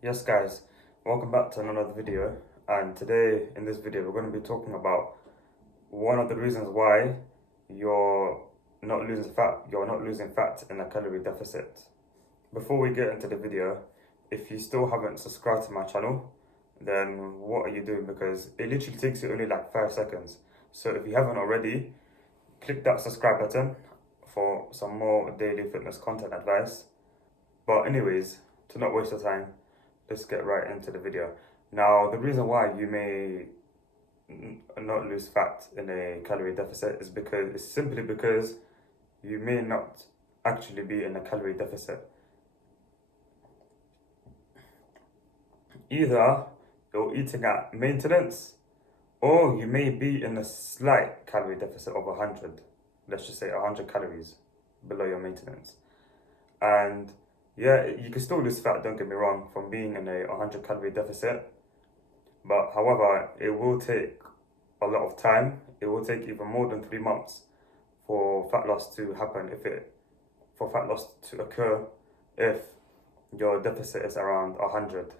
Yes guys, welcome back to another video, and today in this video we're going to be talking about one of the reasons why you're you're not losing fat in a calorie deficit. Before we get into the video, if you still haven't subscribed to my channel, then what are you doing? Because it literally takes you only like 5 seconds. So if you haven't already, click that subscribe button for some more daily fitness content advice. But anyways, to not waste your time, let's get right into the video. Now, the reason why you may not lose fat in a calorie deficit is because it's simply because you may not actually be in a calorie deficit. Either you're eating at maintenance, or you may be in a slight calorie deficit of 100. Let's just say 100 calories below your maintenance. And yeah, you can still lose fat, don't get me wrong, from being in a 100 calorie deficit. But however, it will take a lot of time. It will take even more than 3 months for fat loss to happen, for fat loss to occur if your deficit is around 100.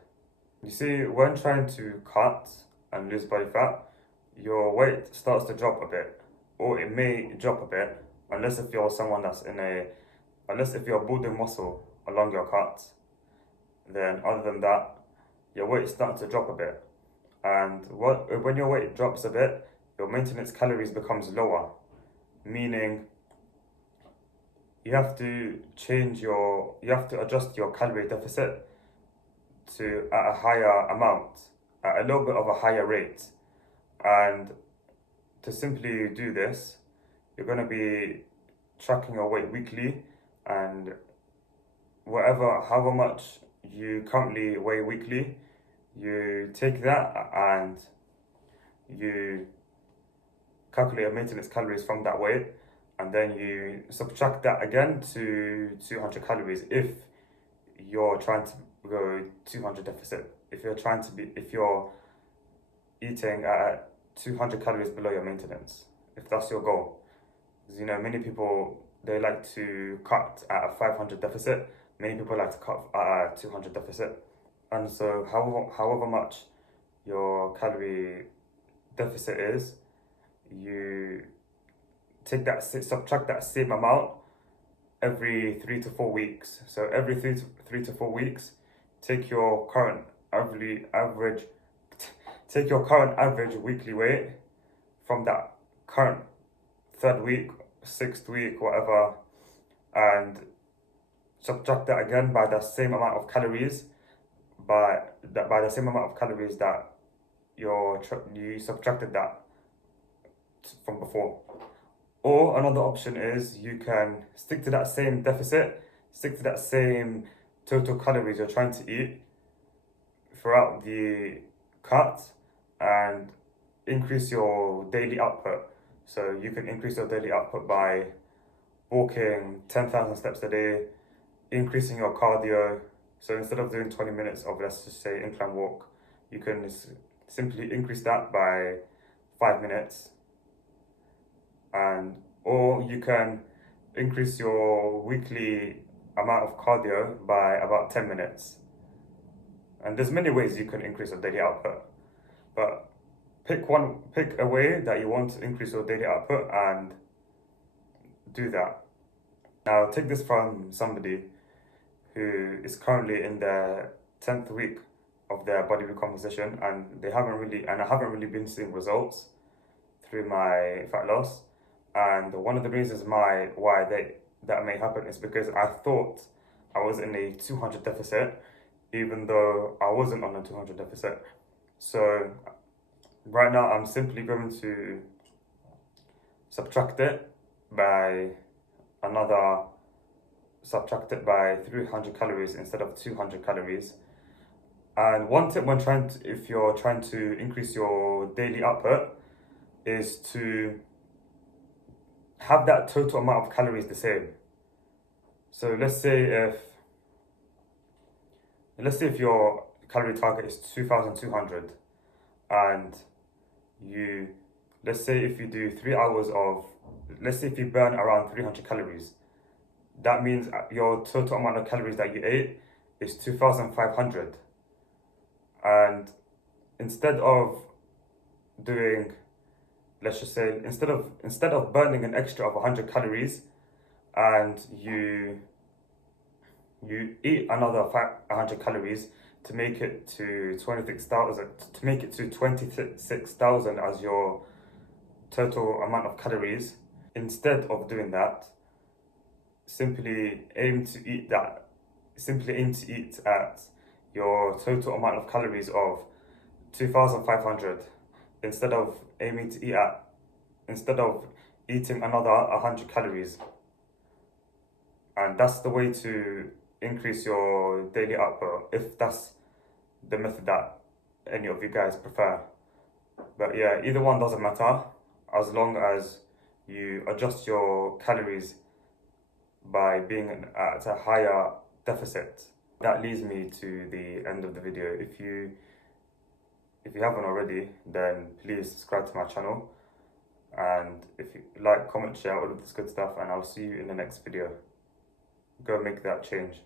You see, when trying to cut and lose body fat, your weight starts to drop a bit, or it may drop a bit, unless if you're someone unless if you're building muscle along your cut. Then other than that, your weight starts to drop a bit. And when your weight drops a bit, your maintenance calories becomes lower, meaning you have to adjust your calorie deficit to at a higher amount, at a little bit of a higher rate. And to simply do this, you're going to be tracking your weight weekly, and however much you currently weigh weekly, you take that and you calculate your maintenance calories from that weight, and then you subtract that again to 200 calories if you're trying to go 200 deficit. If you're eating at 200 calories below your maintenance, if that's your goal. Because many people, they like to cut at a 500 deficit. Many people like to cut at a 200 deficit. And so however much your calorie deficit is, you subtract that same amount every 3 to 4 weeks. So every three to 4 weeks, take your current average weekly weight from that current 3rd week, 6th week, whatever, and subtract that again by the same amount of calories, by the same amount of calories that you subtracted that from before. Or another option is you can stick to that same deficit, stick to that same total calories you're trying to eat throughout the cut, and increase your daily output. So you can increase your daily output by walking 10,000 steps a day, increasing your cardio. So instead of doing 20 minutes of, let's just say, incline walk, you can simply increase that by 5 minutes. Or you can increase your weekly amount of cardio by about 10 minutes. And there's many ways you can increase your daily output. But pick a way that you want to increase your daily output and do that. Now, take this from somebody who is currently in their 10th week of their body recomposition, and I haven't really been seeing results through my fat loss. And one of the reasons why that may happen is because I thought I was in a 200 deficit, even though I wasn't on a 200 deficit. So right now I'm simply going to subtract it by 300 calories instead of 200 calories. And one tip if you're trying to increase your daily output is to have that total amount of calories the same. So let's say if your calorie target is 2,200, and let's say if you do 3 hours let's say if you burn around 300 calories, that means your total amount of calories that you ate is 2,500. And instead of doing, let's just say, instead of burning an extra of 100 calories, and you eat another 100 calories to make it to 26,000 as your total amount of calories. Instead of doing that, simply aim to eat at your total amount of calories of 2,500, instead of eating another 100 calories. And that's the way to increase your daily output, if that's the method that any of you guys prefer. But yeah, either one doesn't matter, as long as you adjust your calories by being at a higher deficit. That leads me to the end of the video. If you haven't already, then please subscribe to my channel, and if you like, comment, share all of this good stuff, and I'll see you in the next video. Go make that change.